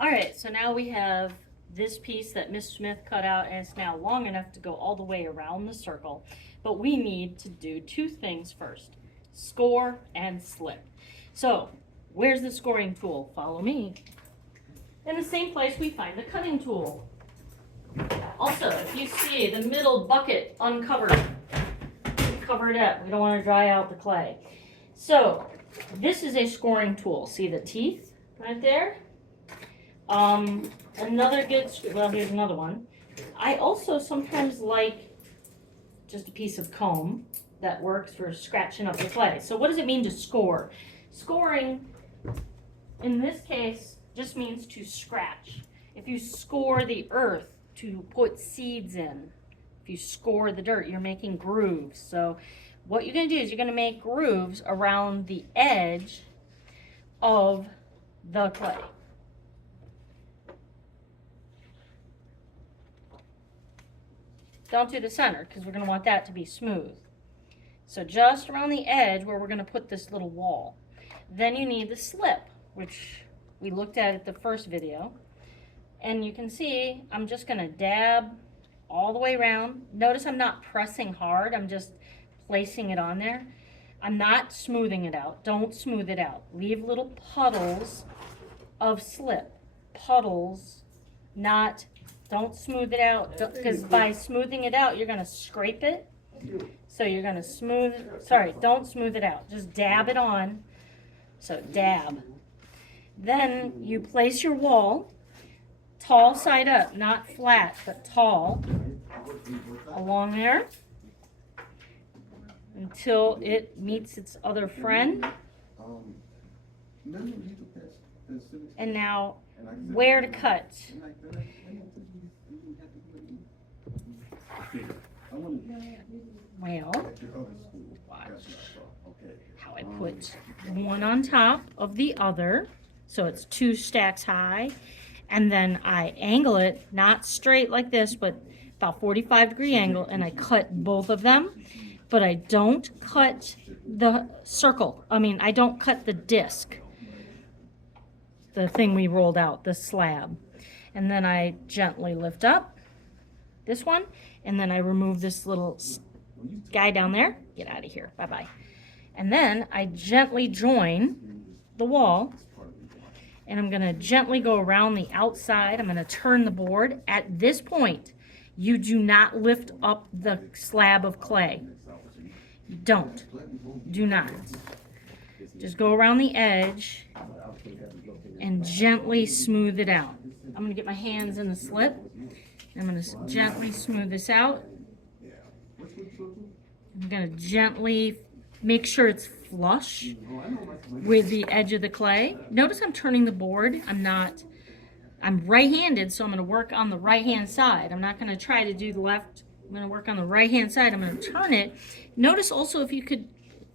All right, so now we have this piece that Miss Smith cut out, and it's now long enough to go all the way around the circle. But we need to do two things first: score and slip. So where's the scoring tool? Follow me. In the same place we find the cutting tool. Also, if you see the middle bucket uncovered, cover it up. We don't want to dry out the clay. So this is a scoring tool. See the teeth right there? Another good, well, here's another one. I also sometimes like just a piece of comb that works for scratching up the clay. So what does it mean to score? Scoring, in this case, just means to scratch. If you score the earth to put seeds in, if you score the dirt, you're making grooves. So what you're going to do is you're going to make grooves around the edge of the clay. Don't do the center because we're going to want that to be smooth. So just around the edge where we're going to put this little wall. Then you need the slip, which we looked at the first video. And you can see I'm just going to dab all the way around. Notice I'm not pressing hard. I'm just placing it on there. I'm not smoothing it out. Don't smooth it out. Leave little puddles of slip. Puddles, not, don't smooth it out. Because by smoothing it out, you're going to scrape it. So you're going to smooth, sorry, don't smooth it out. Just dab it on. So dab. Then you place your wall tall side up, not flat, but tall, along there until it meets its other friend. And now, where to cut? Well, watch how I put one on top of the other, so it's 2 stacks high. And then I angle it, not straight like this, but about 45-degree angle, and I cut both of them. But I don't cut the circle. I don't cut the disc, the thing we rolled out, the slab. And then I gently lift up this one, and then I remove this little guy down there. Get out of here, bye-bye. And then I gently join the wall. And I'm going to gently go around the outside. I'm going to turn the board. At this point, you do not lift up the slab of clay. You don't. Do not. Just go around the edge and gently smooth it out. I'm going to get my hands in the slip. I'm going to gently smooth this out. I'm going to gently make sure it's flush with the edge of the clay. Notice I'm turning the board. I'm right-handed, so I'm going to work on the right-hand side. I'm not going to try to do the left. I'm going to work on the right-hand side. I'm going to turn it. Notice also, if you could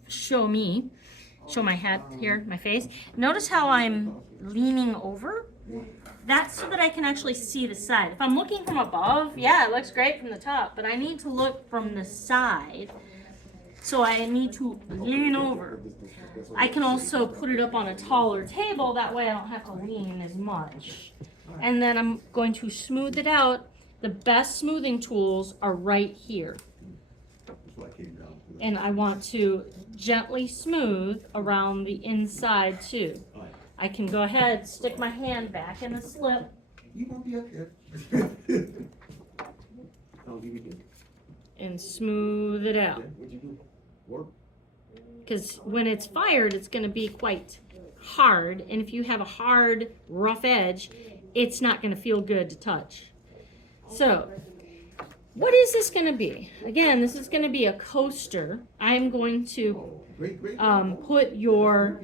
show my head here, my face. Notice how I'm leaning over. That's so that I can actually see the side. If I'm looking from above, yeah, it looks great from the top, but I need to look from the side. So I need to lean over. I can also put it up on a taller table, that way I don't have to lean as much. And then I'm going to smooth it out. The best smoothing tools are right here. And I want to gently smooth around the inside too. I can go ahead, stick my hand back in the slip. And smooth it out. Because when it's fired, it's going to be quite hard. And if you have a hard, rough edge, it's not going to feel good to touch. So, what is this going to be? Again, this is going to be a coaster. I'm going to put your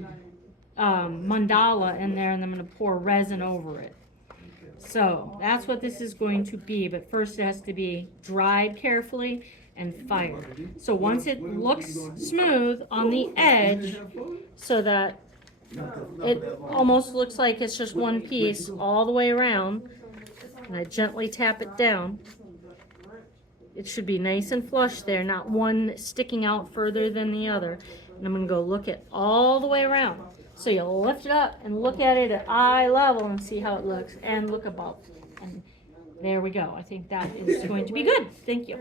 mandala in there, and I'm going to pour resin over it. So, that's what this is going to be. But first, it has to be dried carefully and fired. So once it looks smooth on the edge, so that it almost looks like it's just one piece all the way around, and I gently tap it down, it should be nice and flush there, not one sticking out further than the other. And I'm going to go look it all the way around. So you lift it up and look at it at eye level and see how it looks, and look above. And there we go. I think that is going to be good. Thank you.